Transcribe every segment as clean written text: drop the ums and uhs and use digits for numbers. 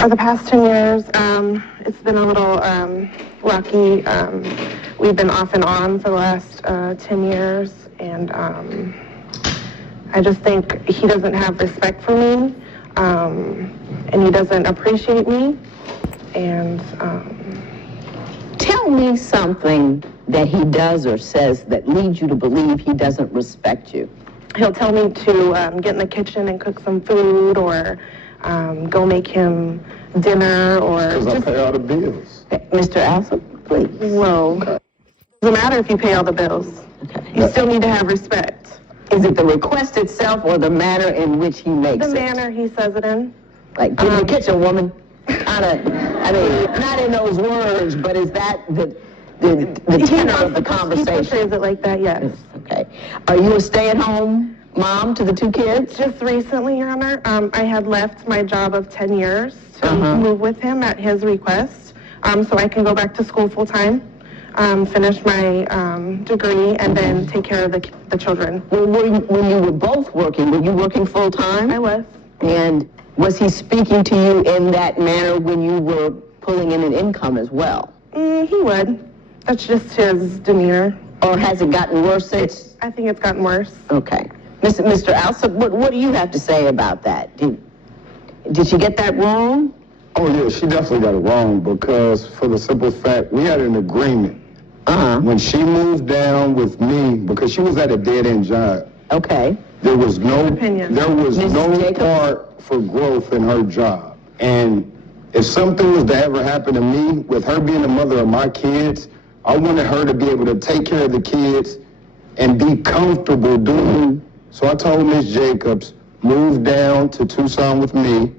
For the past 10 years, it's been a little rocky. We've been off and on for the last 10 years, and I just think he doesn't have respect for me, and he doesn't appreciate me, and Tell me something that he does or says that leads you to believe he doesn't respect you. he'll tell me to get in the kitchen and cook some food, or go make him dinner, or Because I pay all the bills. Mr. Alsop, please. Well, it doesn't matter if you pay all the bills. Okay. You still need to have respect. Is it the request itself or the manner in which he makes The it? manner he says it in. Like, get in the kitchen, woman. I mean, not in those words, but is that the tenor of the He conversation? portrays it like that, yes. Okay. Are you a stay-at-home mom to the two kids? Just recently, Your Honor, I had left my job of 10 years to move with him at his request, so I can go back to school full-time, finish my degree, and then take care of the children. Well, when you were both working, were you working full-time? I was. And was he speaking to you in that manner when you were pulling in an income as well? He would. That's just his demeanor. Or has it gotten worse since? I think it's gotten worse. Okay. Mr. Alsop, what do you have to say about that? Did she get that wrong? Oh, yeah, she definitely got it wrong because for the simple fact, we had an agreement. When she moved down with me, because she was at a dead-end job, Okay. there was no Opinion. Mrs. Jacobs? part for growth in her job. And if something was to ever happen to me, with her being the mother of my kids, I wanted her to be able to take care of the kids and be comfortable doing. So I told Ms. Jacobs, move down to Tucson with me.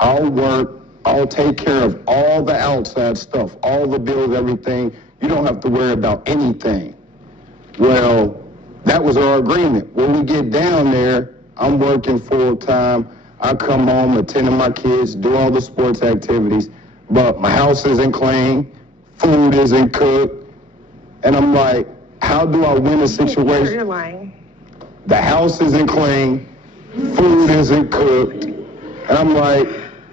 I'll work. I'll take care of all the outside stuff, all the bills, everything. You don't have to worry about anything. Well, that was our agreement. When we get down there, I'm working full time. I come home, attend to my kids, do all the sports activities, but my house isn't clean, food isn't cooked, and I'm like, how do I win a situation? You're lying. The house isn't clean, food isn't cooked, and I'm like,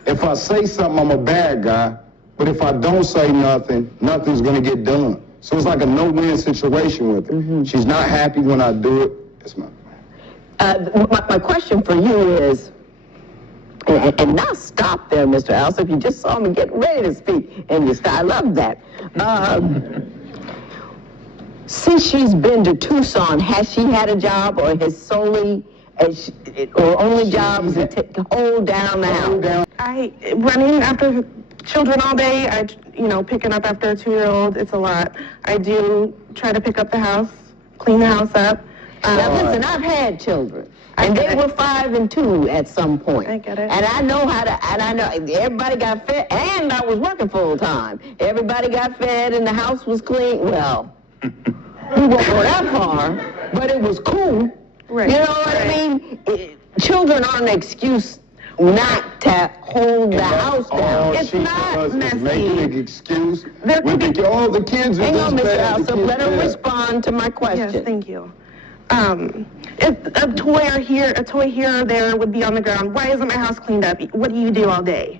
if I say something, I'm a bad guy, but if I don't say nothing, nothing's gonna get done. So it's like a no-win situation with her. She's not happy when I do it. It's my My question for you is, and now stop there, Mr. Alsop. You just saw me get ready to speak, and you I love that. Since she's been to Tucson, has she had a job, or has solely, or only job is to hold down the house? Running after children all day, picking up after a 2-year-old, it's a lot. I do try to pick up the house, clean the house up. Now listen, I've had children, and they were 5 and 2 at some point. I get it. And I know I know everybody got fed, and I was working full time. Everybody got fed, and the house was clean. Well, we won't go that far, but it was cool. Right. You know what I mean? Children aren't an excuse not to hold the house down. It's not messy. Making an excuse. There could be- All the kids are Hang on, this Mr. bad, the Alsop, kids let her bad. respond to my question. Yes, thank you. If a toy here or there would be on the ground, why isn't my house cleaned up? What do you do all day?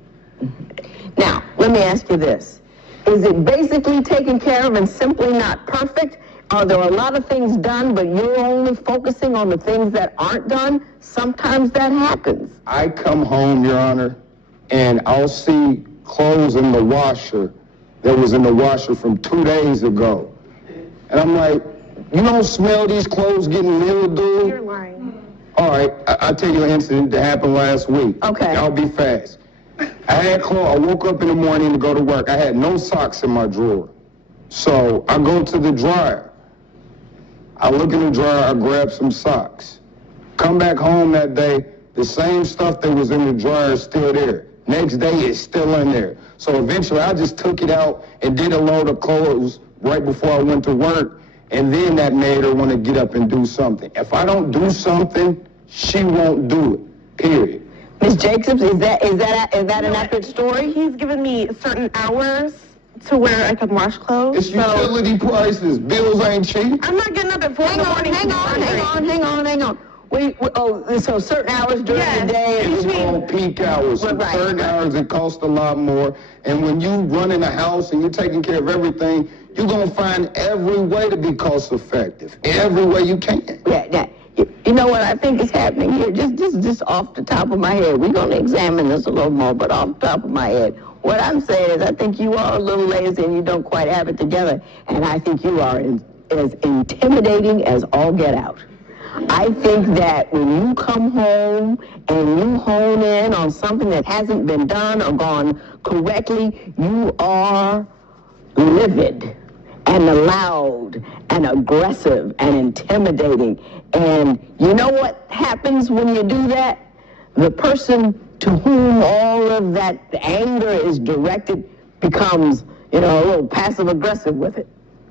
Now, let me ask you this. Is it basically taken care of and simply not perfect? Are there a lot of things done, but you're only focusing on the things that aren't done? Sometimes that happens. I come home, Your Honor, and I'll see clothes in the washer that was in the washer from 2 days ago. And I'm like, you don't smell these clothes getting mildew? You're lying. All right, I'll tell you an incident that happened last week. Okay. I'll be fast. I had clothes. I woke up in the morning to go to work. I had no socks in my drawer. So I go to the dryer. I look in the dryer, I grab some socks. Come back home that day, the same stuff that was in the dryer is still there. Next day, it's still in there. So eventually, I just took it out and did a load of clothes right before I went to work, and then that made her want to get up and do something. If I don't do something, she won't do it, period. Ms. Jacobs, is that an accurate story? He's given me certain hours to where I can wash clothes. It's utility prices. Bills ain't cheap. I'm not getting up at 4 in the morning. Hang on. So certain hours during Yes. the day. It's on peak hours. So Right. certain hours it costs a lot more. And when you running a house and you're taking care of everything, you're gonna find every way to be cost effective. Every way you can. Yeah. You know what I think is happening here? Just off the top of my head. We're going to examine this a little more, but off the top of my head, what I'm saying is I think you are a little lazy and you don't quite have it together. And I think you are as intimidating as all get out. I think that when you come home and you hone in on something that hasn't been done or gone correctly, you are livid and loud and aggressive and intimidating. And you know what happens when you do that? The person to whom all of that anger is directed becomes, a little passive aggressive with it.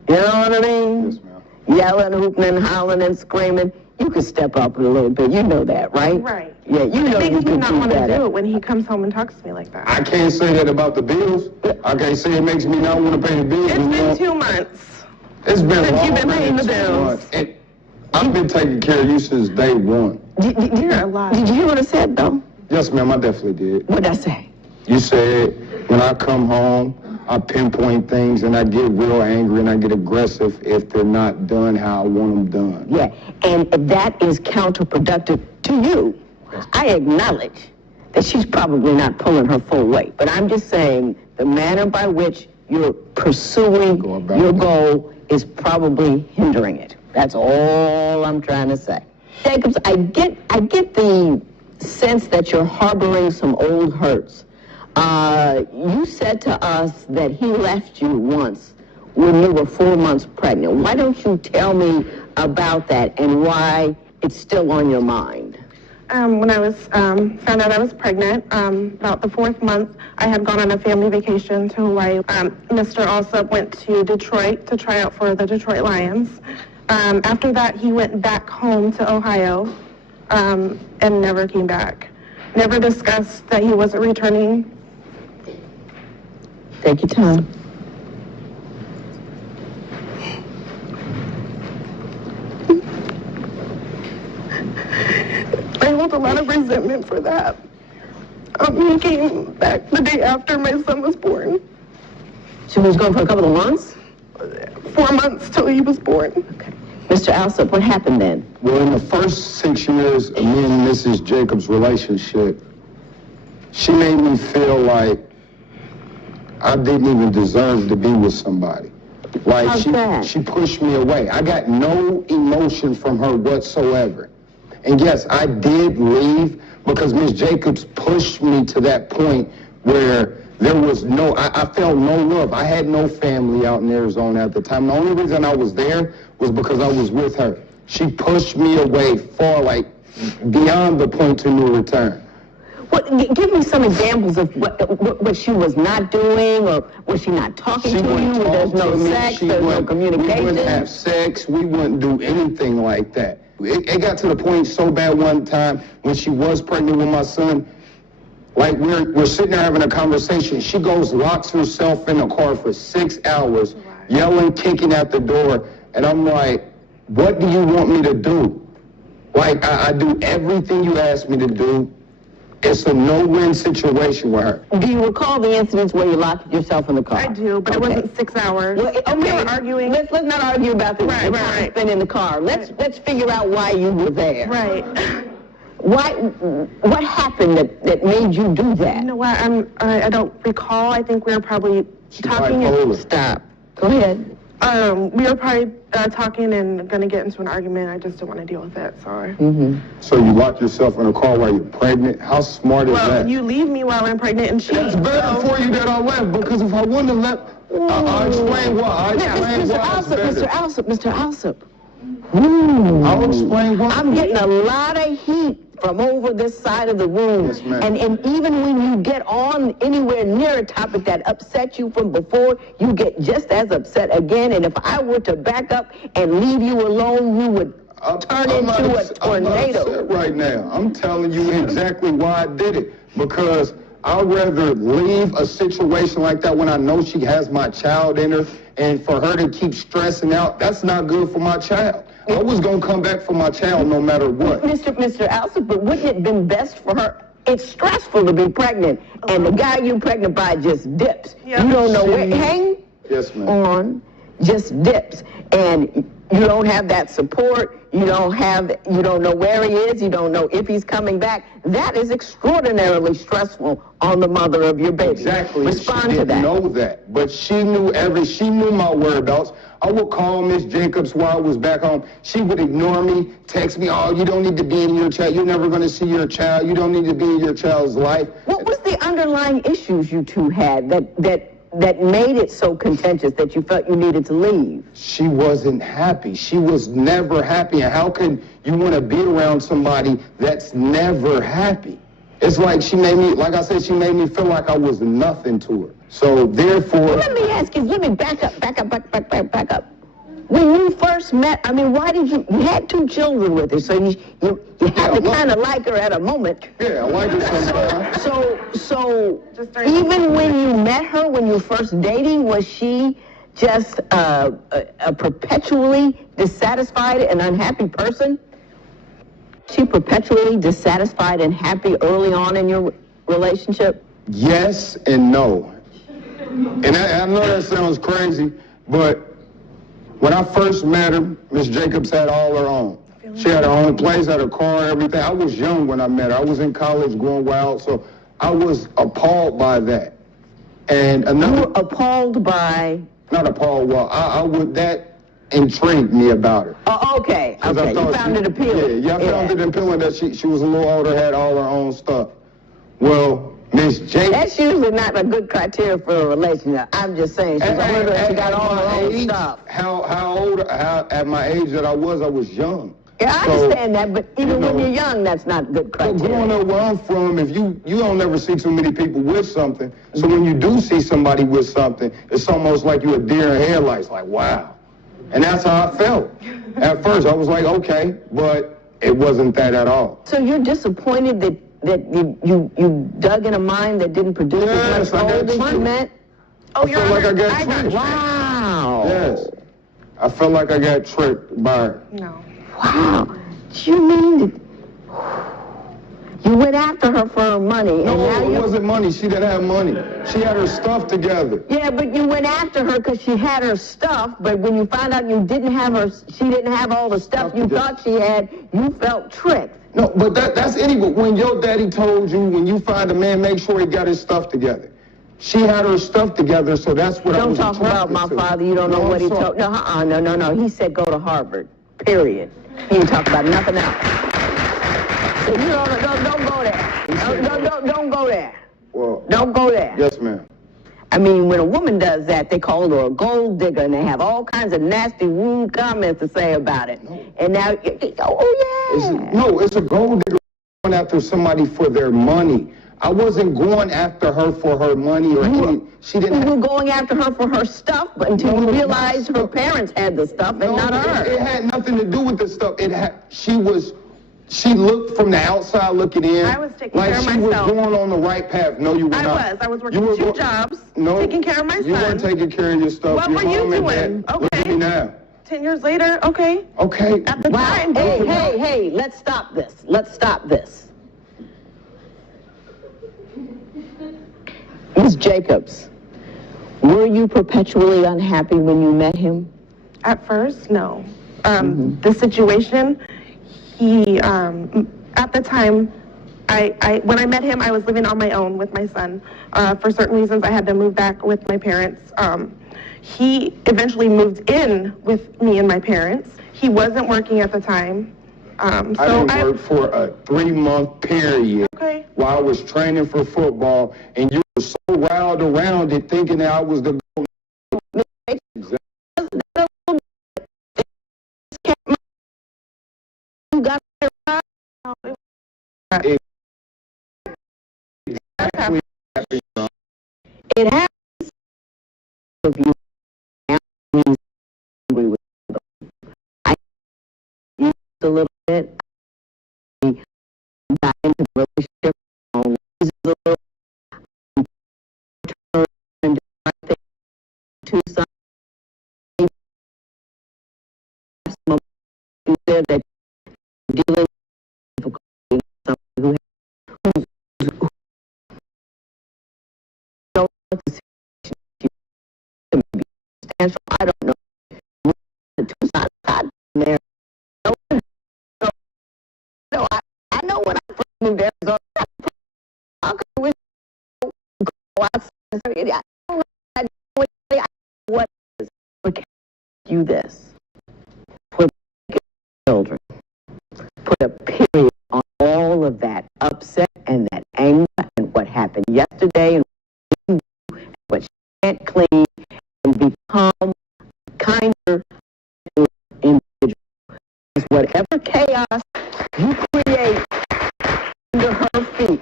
You know what I mean? Yes, ma'am. Yelling, hooting, and hollering and screaming. You could step up a little bit. You know that, right? Right. Yeah, you know It you makes me could not do want to better. do it when he comes home and talks to me like that. I can't say that about the bills. I can't say it makes me not want to pay the bills. It's You know, been 2 months. It's been since you've been longer paying than the 2 bills. months. And I've been taking care of you since day one. You're a lot. Did you hear what I said, though? Yes, ma'am, I definitely did. What'd I say? You said when I come home, I pinpoint things and I get real angry and I get aggressive if they're not done how I want them done. Yeah, and that is counterproductive to you. I acknowledge that she's probably not pulling her full weight, but I'm just saying the manner by which you're pursuing Go about your it. goal is probably hindering it. That's all I'm trying to say. Jacobs, I get the sense that you're harboring some old hurts. You said to us that he left you once when you were 4 months pregnant. Why don't you tell me about that and why it's still on your mind? When I was found out I was pregnant, about the 4th month, I had gone on a family vacation to Hawaii. Mr. Alsop went to Detroit to try out for the Detroit Lions. After that, he went back home to Ohio and never came back. Never discussed that he wasn't returning. Take your time. I hold a lot of resentment for that. He came back the day after my son was born. She was gone for a couple of months? 4 months till he was born. Okay. Mr. Alsop, what happened then? Well, in the first 6 years of me and Mrs. Jacobs' relationship, she made me feel like I didn't even deserve to be with somebody. Like How's that? she pushed me away. I got no emotion from her whatsoever. And yes, I did leave because Miss Jacobs pushed me to that point where there was I felt no love. I had no family out in Arizona at the time. The only reason I was there was because I was with her. She pushed me away far, like beyond the point to no return. Give me some examples of what she was not doing, or was she not talking to you? There's no sex, there's no communication. We wouldn't have sex. We wouldn't do anything like that. It got to the point so bad one time when she was pregnant with my son. Like we're sitting there having a conversation. She goes, locks herself in the car for 6 hours, yelling, kicking at the door. And I'm like, what do you want me to do? Like, I do everything you ask me to do. It's a no-win situation with her. Do you recall the incidents where you locked yourself in the car? I do, but it wasn't 6 hours. Well, okay. We were arguing. Let's not argue about the time spent in the car. Let's figure out why you were there. Right. What happened that made you do that? You know what? I don't recall. I think we were probably talking. bipolar. Stop. Go ahead. We were probably talking and going to get into an argument. I just didn't want to deal with it. Sorry. So you lock yourself in a car while you're pregnant? How smart is Well, that? you leave me while I'm pregnant, and she. It's better for you that I left, because if I wouldn't have left, I'll explain why. Mr. Alsop. I'll explain why. I'm getting a lot of heat from over this side of the room. Yes, ma'am. And even when you get on anywhere near a topic that upset you from before, you get just as upset again. And if I were to back up and leave you alone, you would turn into a tornado. I'm not upset right now. I'm telling you exactly why I did it. Because I'd rather leave a situation like that when I know she has my child in her, and for her to keep stressing out, that's not good for my child. I was going to come back for my child no matter what. Mr. Alsop, but wouldn't it have been best for her? It's stressful to be pregnant, and the guy you're pregnant by just dips. Yeah. You don't know where, hang Yes, ma'am. on, just dips. And you don't have that support, you don't know where he is, you don't know if he's coming back. That is extraordinarily stressful on the mother of your baby. Exactly. Respond she to didn't that. know that, but she knew my whereabouts. I would call Miss Jacobs while I was back home. She would ignore me, text me, oh, you don't need to be in your child. You're never going to see your child. You don't need to be in your child's life. What was the underlying issues you two had that made it so contentious that you felt you needed to leave? She wasn't happy. She was never happy. And how can you want to be around somebody that's never happy? It's like she made me feel like I was nothing to her. So therefore... Let me ask you, let me back up. When you first met, I mean, why did you had 2 children with her, so you had to kind of like her at a moment. Yeah, I like her sometimes. So even when you met her, when you were first dating, was she just a perpetually dissatisfied and unhappy person? She perpetually dissatisfied and happy early on in your relationship? Yes and no. And I know that sounds crazy, but when I first met her, Miss Jacobs had all her own. She had her own place, had her car, everything. I was young when I met her. I was in college going wild, so I was appalled by that. And You were appalled by... Not appalled, well, that intrigued me about her. Oh, okay. You found it appealing. Yeah, I found it appealing that she was a little older, had all her own stuff. Well, Miss Jacobs... That's usually not a good criteria for a relationship. I'm just saying, she's older and she got all her own stuff. At my age that I was young. Yeah, I understand that, but even when you're young, that's not good criteria. Growing up where I'm from, if you don't never see too many people with something, so when you do see somebody with something, it's almost like you're a deer in headlights, like, wow. And that's how I felt. At first, I was like, okay, but it wasn't that at all. So you're disappointed that you dug in a mine that didn't produce as much gold as you meant? Oh, I felt like I got tricked. Wow. Yes. I felt like I got tricked by her. No. Wow. You mean that you went after her for her money? No, and now it wasn't money. She didn't have money. She had her stuff together. Yeah, but you went after her because she had her stuff, but when you found out she didn't have all the stuff you thought she had, you felt tricked. No, but that's anyway. When your daddy told you, when you find a man, make sure he got his stuff together. She had her stuff together, so that's what I was Don't talk about my father. You don't know what he told. No. He said go to Harvard. Period. He didn't talk about nothing else. So don't go there. Don't go there. Well, Don't go there. yes, ma'am. I mean, when a woman does that, they call her a gold digger, and they have all kinds of nasty, rude comments to say about it. And now, It's a gold digger going after somebody for their money. I wasn't going after her for her money or anything. She didn't. You were going after her for her stuff, but until you realized her parents had the stuff and not her. It had nothing to do with the stuff. She looked from the outside looking in. I was taking like care of she myself. was going on the right path. No, you were not. I was working 2 jobs, taking care of my son. You weren't taking care of your stuff. What were you doing? Look at me now. 10 years later, okay. Okay. At the time. Hey, let's stop this. Ms. Jacobs, were you perpetually unhappy when you met him? At first, no. The situation, he, at the time, when I met him, I was living on my own with my son. For certain reasons, I had to move back with my parents. He eventually moved in with me and my parents. He wasn't working at the time. I didn't work for a 3-month period while I was training for football, and you were so riled around it thinking that I was the It happens if you angry with them. I used a little bit. I got into the relationship on a little and two sons. the situation may be substantial. I don't know. The two sides there. No, I know when I first moved to Arizona, how could we go outside? I don't know what is. But can you this? For children, put a period on all of that upset and that anger and what happened yesterday and what she can't clean and become kinder individual. Because whatever chaos you create under her feet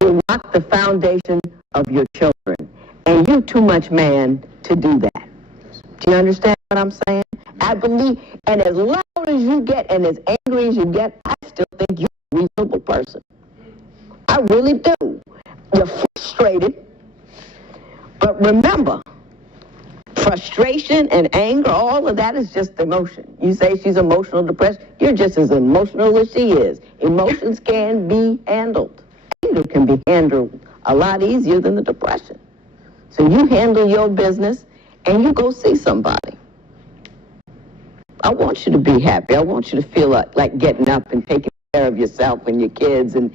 will rock the foundation of your children. And you're too much man to do that. Do you understand what I'm saying? I believe, and as loud as you get and as angry as you get, I still think you're a reasonable person. I really do. You're frustrated. But remember, frustration and anger, all of that is just emotion. You say she's emotional depressed, you're just as emotional as she is. Emotions can be handled. Anger can be handled a lot easier than the depression. So you handle your business and you go see somebody. I want you to be happy. I want you to feel like getting up and taking care of yourself and your kids and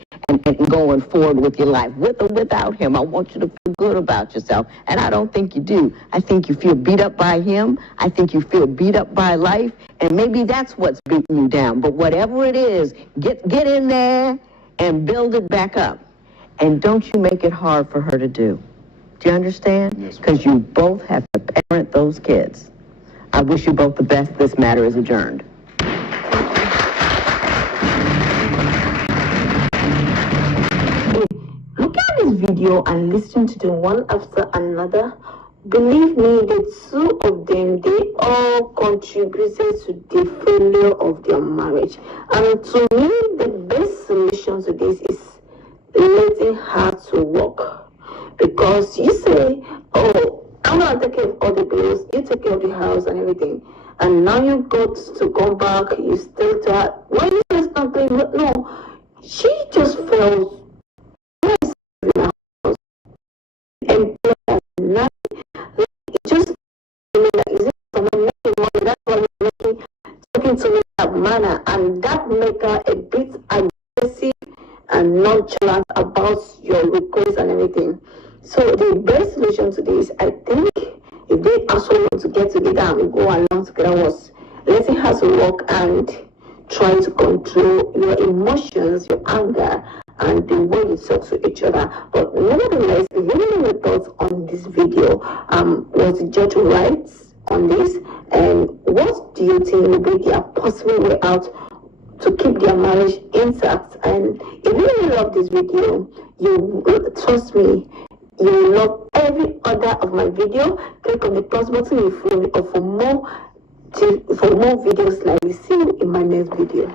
going forward with your life, with or without him. I want you to feel good about yourself, and I don't think you do. I think you feel beat up by him. I think you feel beat up by life, and maybe that's what's beating you down. But whatever it is, get in there and build it back up. And don't you make it hard for her to do. Do you understand? Because you both have to parent those kids. I wish you both the best. This matter is adjourned. Look at this video and listen to them one after another. Believe me, the two of them, they all contributed to the failure of their marriage. And to me, the best solution to this is letting her to work. Because you say, oh, I'm going to take care of all the bills, you take care of the house and everything. And now you got to come back, you still to her. Why you guys not playing? No, she just felt in her house. And it just, is it someone making money? That's why you're making, talking to me in that manner. And that make her a bit aggressive and nonchalant about your requests and everything. So the best solution to this, I think, if they also want to get together and go along together, was letting her to work and try to control your emotions, your anger, and the way you talk to each other. But nevertheless, if you have any thoughts on this video, was the judge right on this? And what do you think will be their possible way out to keep their marriage intact? And if you really love this video, you trust me, you will love every other of my video. Click on the plus button for more videos like this. See you in my next video.